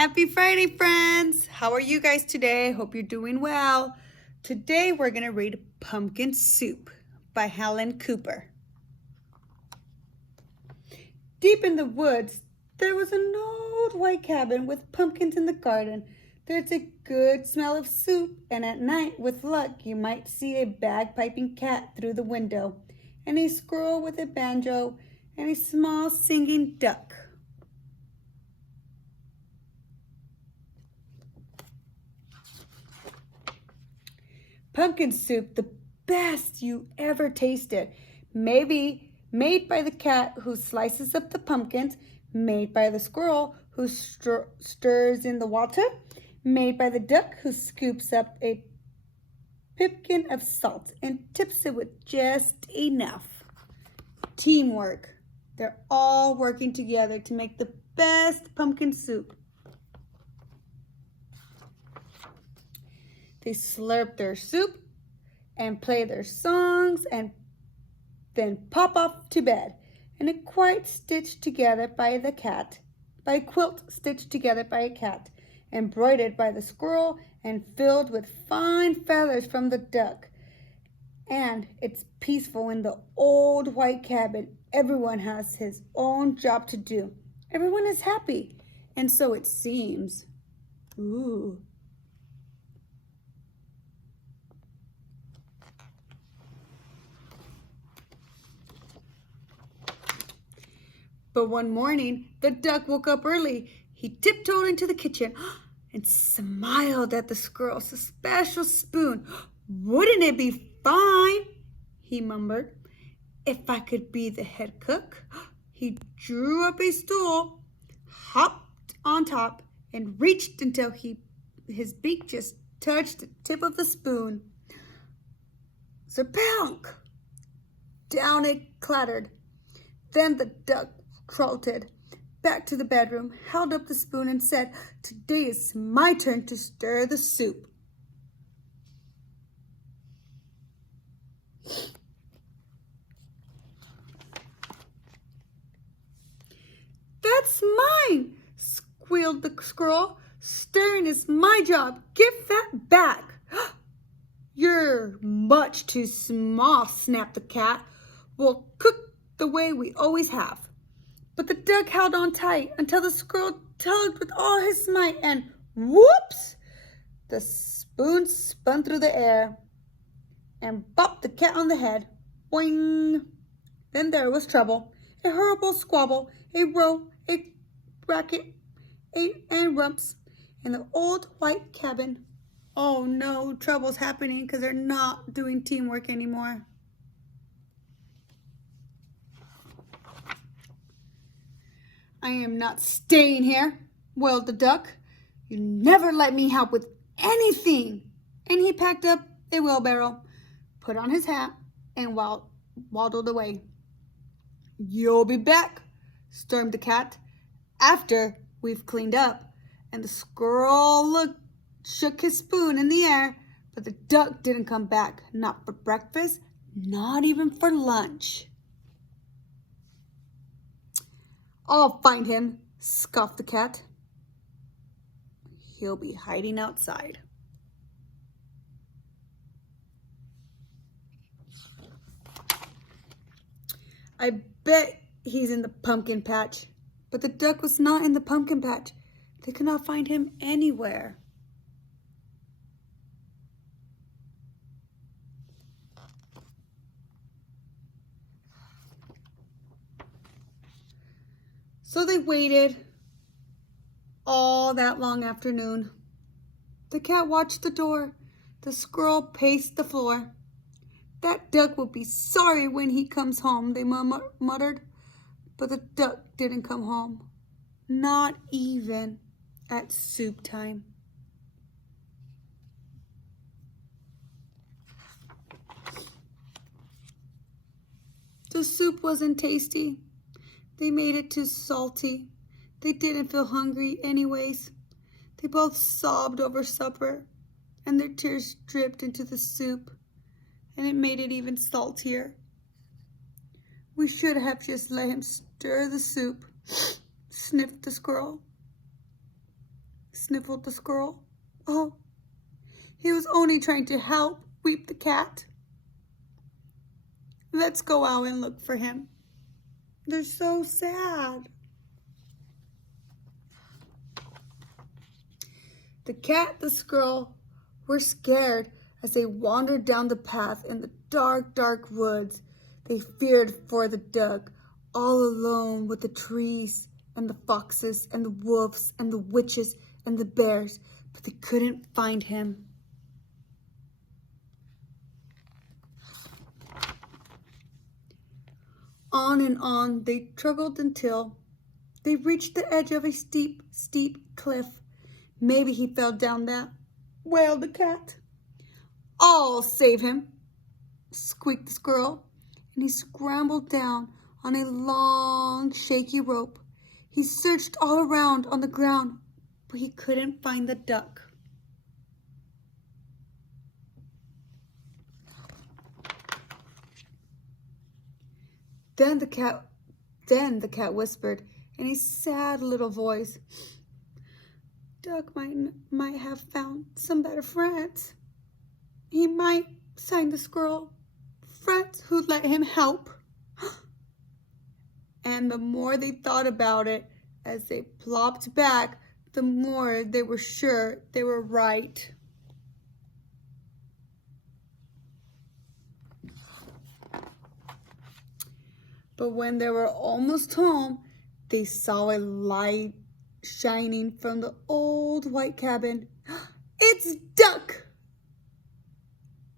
Happy Friday, friends! How are you guys today? Hope you're doing well. Today we're going to read Pumpkin Soup by Helen Cooper. Deep in the woods, there was an old white cabin with pumpkins in the garden. There's a good smell of soup, and at night, with luck, you might see a bagpiping cat through the window, and a squirrel with a banjo, and a small singing duck. Pumpkin soup, the best you ever tasted. Maybe made by the cat who slices up the pumpkins, made by the squirrel who stirs in the water, made by the duck who scoops up a pipkin of salt and tips it with just enough. Teamwork. They're all working together to make the best pumpkin soup. They slurp their soup and play their songs and then pop off to bed in a quilt stitched together by a cat, embroidered by the squirrel and filled with fine feathers from the duck. And it's peaceful in the old white cabin. Everyone has his own job to do. Everyone is happy, and so it seems. Ooh. But one morning, the duck woke up early. He tiptoed into the kitchen and smiled at the squirrel's special spoon. "Wouldn't it be fine?" he murmured. "If I could be the head cook." He drew up a stool, hopped on top, and reached until his beak just touched the tip of the spoon. Zerpunk! Down it clattered. Then the duck trotted back to the bedroom, held up the spoon, and said, "Today is my turn to stir the soup." "That's mine!" squealed the squirrel. "Stirring is my job. Give that back." "You're much too small," snapped the cat. "We'll cook the way we always have." But the duck held on tight until the squirrel tugged with all his might, and whoops! The spoon spun through the air and bopped the cat on the head. Boing! Then there was trouble. A horrible squabble, a row, a racket, and rumps in the old white cabin. Oh no, trouble's happening because they're not doing teamwork anymore. "I am not staying here," wailed the duck. "You never let me help with anything." And he packed up a wheelbarrow, put on his hat, and waddled away. "You'll be back," stormed the cat, "after we've cleaned up." And the squirrel shook his spoon in the air, but the duck didn't come back, not for breakfast, not even for lunch. "I'll find him," scoffed the cat. "He'll be hiding outside." "I bet he's in the pumpkin patch." But the duck was not in the pumpkin patch. They could not find him anywhere. So they waited all that long afternoon. The cat watched the door. The squirrel paced the floor. "That duck will be sorry when he comes home," they muttered. But the duck didn't come home, not even at soup time. The soup wasn't tasty. They made it too salty. They didn't feel hungry anyways. They both sobbed over supper, and their tears dripped into the soup, and it made it even saltier. "We should have just let him stir the soup," sniffed the squirrel. sniffled the squirrel. "Oh, he was only trying to help," wept the cat. "Let's go out and look for him. They're so sad." The cat and the squirrel were scared as they wandered down the path in the dark, dark woods. They feared for the duck, all alone with the trees and the foxes and the wolves and the witches and the bears, but they couldn't find him. On and on they struggled until they reached the edge of a steep, steep cliff. "Maybe he fell down that," wailed the cat. "I'll save him," squeaked the squirrel, and he scrambled down on a long, shaky rope. He searched all around on the ground, but he couldn't find the duck. Then the cat whispered in a sad little voice, "Duck might have found some better friends. He might," sighed the squirrel, "friends who'd let him help." And the more they thought about it as they plopped back, the more they were sure they were right. But when they were almost home, they saw a light shining from the old white cabin. "It's Duck!"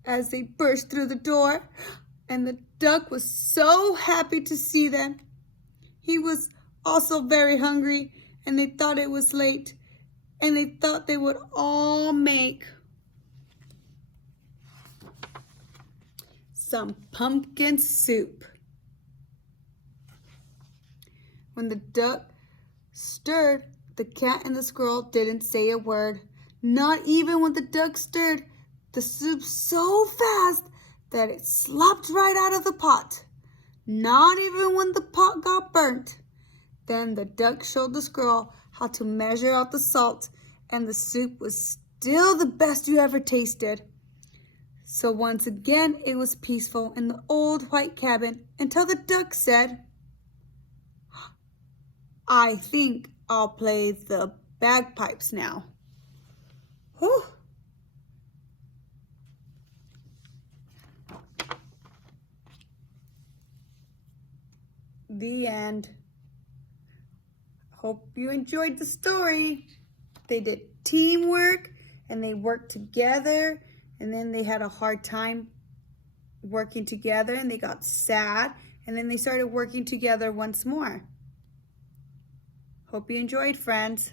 As they burst through the door, and the duck was so happy to see them. He was also very hungry, and they thought it was late, and they thought they would all make some pumpkin soup. When the duck stirred, the cat and the squirrel didn't say a word. Not even when the duck stirred the soup so fast that it slopped right out of the pot. Not even when the pot got burnt. Then the duck showed the squirrel how to measure out the salt, and the soup was still the best you ever tasted. So once again, it was peaceful in the old white cabin until the duck said, "I think I'll play the bagpipes now." Whew. The end. Hope you enjoyed the story. They did teamwork and they worked together, and then they had a hard time working together and they got sad, and then they started working together once more. Hope you enjoyed, friends.